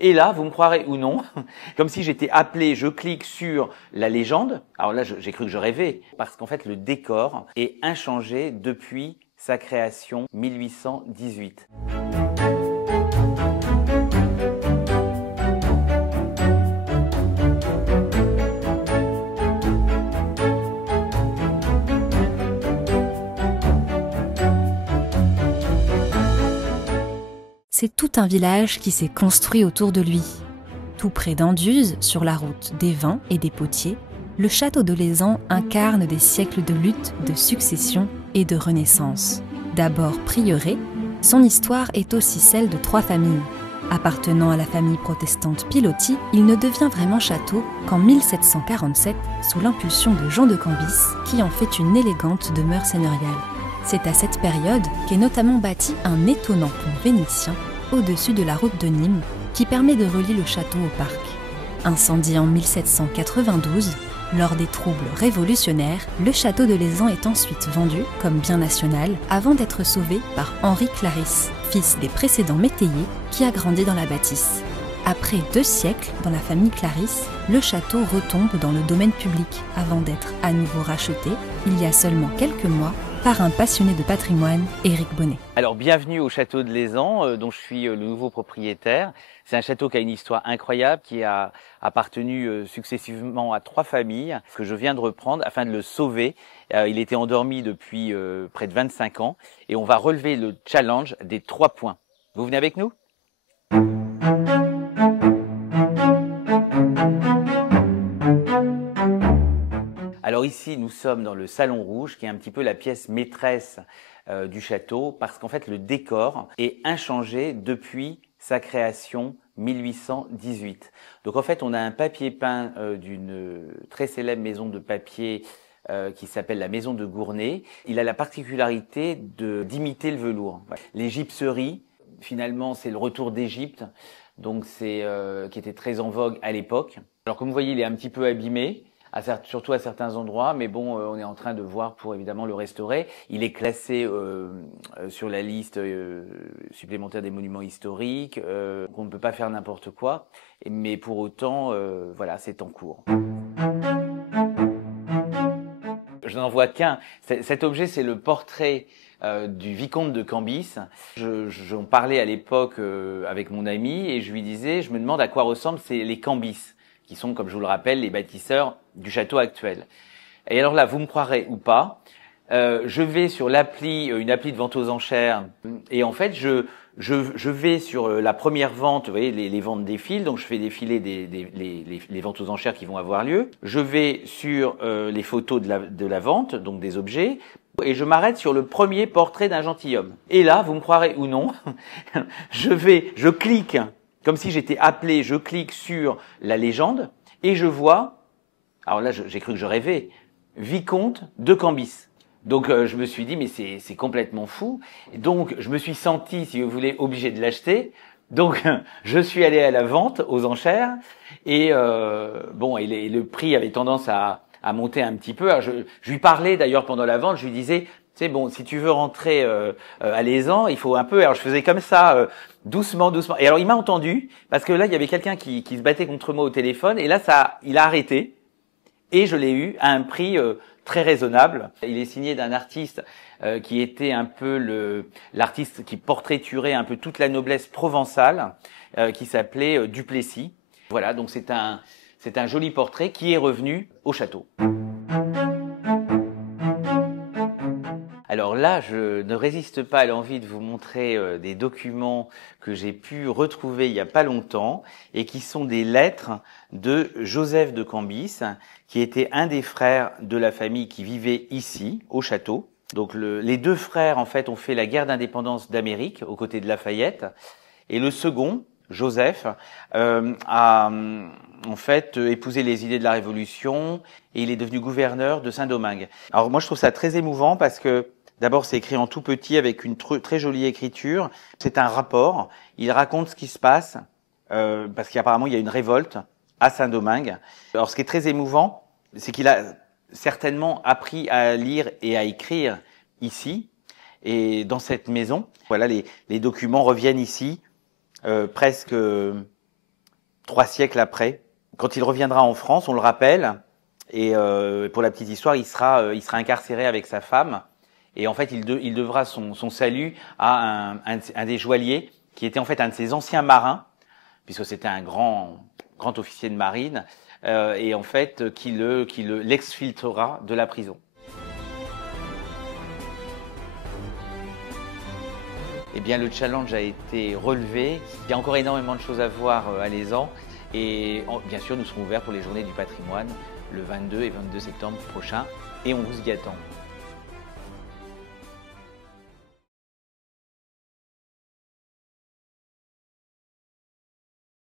Et là, vous me croirez ou non, comme si j'étais appelé, je clique sur la légende. Alors là, j'ai cru que je rêvais, parce qu'en fait, le décor est inchangé depuis sa création 1818. C'est tout un village qui s'est construit autour de lui. Tout près d'Anduze, sur la route des vins et des potiers, le château de Lézan incarne des siècles de lutte, de succession et de renaissance. D'abord prieuré, son histoire est aussi celle de 3 familles. Appartenant à la famille protestante Piloty, il ne devient vraiment château qu'en 1747, sous l'impulsion de Jean de Cambis, qui en fait une élégante demeure seigneuriale. C'est à cette période qu'est notamment bâti un étonnant pont vénitien au-dessus de la route de Nîmes qui permet de relier le château au parc. Incendié en 1792, lors des troubles révolutionnaires, le château de Lézan est ensuite vendu comme bien national avant d'être sauvé par Henri Clarisse, fils des précédents métayers qui a grandi dans la bâtisse. Après 2 siècles dans la famille Clarisse, le château retombe dans le domaine public avant d'être à nouveau racheté, il y a seulement quelques mois, par un passionné de patrimoine, Éric Bonnet. Alors bienvenue au château de Lézan, dont je suis le nouveau propriétaire. C'est un château qui a une histoire incroyable, qui a appartenu successivement à 3 familles, que je viens de reprendre afin de le sauver. Il était endormi depuis près de 25 ans et on va relever le challenge des 3 points. Vous venez avec nous ? Alors ici, nous sommes dans le Salon Rouge, qui est un petit peu la pièce maîtresse du château, parce qu'en fait, le décor est inchangé depuis sa création 1818. Donc en fait, on a un papier peint d'une très célèbre maison de papier qui s'appelle la maison de Gournay. Il a la particularité d'imiter le velours. Les gypseries, finalement, c'est le retour d'Égypte, donc c'est qui était très en vogue à l'époque. Alors comme vous voyez, il est un petit peu abîmé, surtout à certains endroits, mais bon, on est en train de voir pour évidemment le restaurer. Il est classé sur la liste supplémentaire des monuments historiques. On ne peut pas faire n'importe quoi, mais pour autant, voilà, c'est en cours. Je n'en vois qu'un. Cet objet, c'est le portrait du vicomte de Cambis. J'en parlais à l'époque avec mon ami et je lui disais, je me demande à quoi ressemblent les Cambis, qui sont, comme je vous le rappelle, les bâtisseurs du château actuel. Et alors là, vous me croirez ou pas, je vais sur l'appli, une appli de vente aux enchères, et en fait, je vais sur la première vente, vous voyez, les ventes défilent, donc je fais défiler les ventes aux enchères qui vont avoir lieu. Je vais sur les photos de la vente, donc des objets, et je m'arrête sur le premier portrait d'un gentilhomme. Et là, vous me croirez ou non, je clique, comme si j'étais appelé, je clique sur la légende et je vois, alors là j'ai cru que je rêvais, vicomte de Cambis. Donc je me suis dit mais c'est complètement fou. Et donc je me suis senti, si vous voulez, obligé de l'acheter. Donc je suis allé à la vente aux enchères et bon et le prix avait tendance à monter un petit peu. Alors, je lui parlais d'ailleurs pendant la vente, je lui disais c'est bon, si tu veux rentrer à Lézan, il faut un peu. Alors je faisais comme ça, doucement, doucement. Et alors il m'a entendu parce que là il y avait quelqu'un qui se battait contre moi au téléphone et là il a arrêté et je l'ai eu à un prix très raisonnable. Il est signé d'un artiste qui était un peu l'artiste qui portraiturait un peu toute la noblesse provençale, qui s'appelait Duplessis. Voilà, donc c'est un joli portrait qui est revenu au château. Alors là, je ne résiste pas à l'envie de vous montrer des documents que j'ai pu retrouver il n'y a pas longtemps et qui sont des lettres de Joseph de Cambis, qui était un des frères de la famille qui vivait ici, au château. Donc les 2 frères, en fait, ont fait la guerre d'indépendance d'Amérique aux côtés de Lafayette. Et le second, Joseph, a en fait épousé les idées de la Révolution et il est devenu gouverneur de Saint-Domingue. Alors moi, je trouve ça très émouvant parce que d'abord, c'est écrit en tout petit avec une très jolie écriture. C'est un rapport. Il raconte ce qui se passe parce qu'apparemment, il y a une révolte à Saint-Domingue. Alors, ce qui est très émouvant, c'est qu'il a certainement appris à lire et à écrire ici et dans cette maison. Voilà, les documents reviennent ici presque 3 siècles après. Quand il reviendra en France, on le rappelle, et pour la petite histoire, il sera incarcéré avec sa femme. Et en fait, il devra son salut à un des joailliers, qui était en fait un de ses anciens marins, puisque c'était un grand officier de marine, et en fait, qui l'exfiltrera de la prison. Eh bien, le challenge a été relevé. Il y a encore énormément de choses à voir à Lézan. Et bien sûr, nous serons ouverts pour les Journées du patrimoine le 22 et 22 septembre prochain. Et on vous y attend.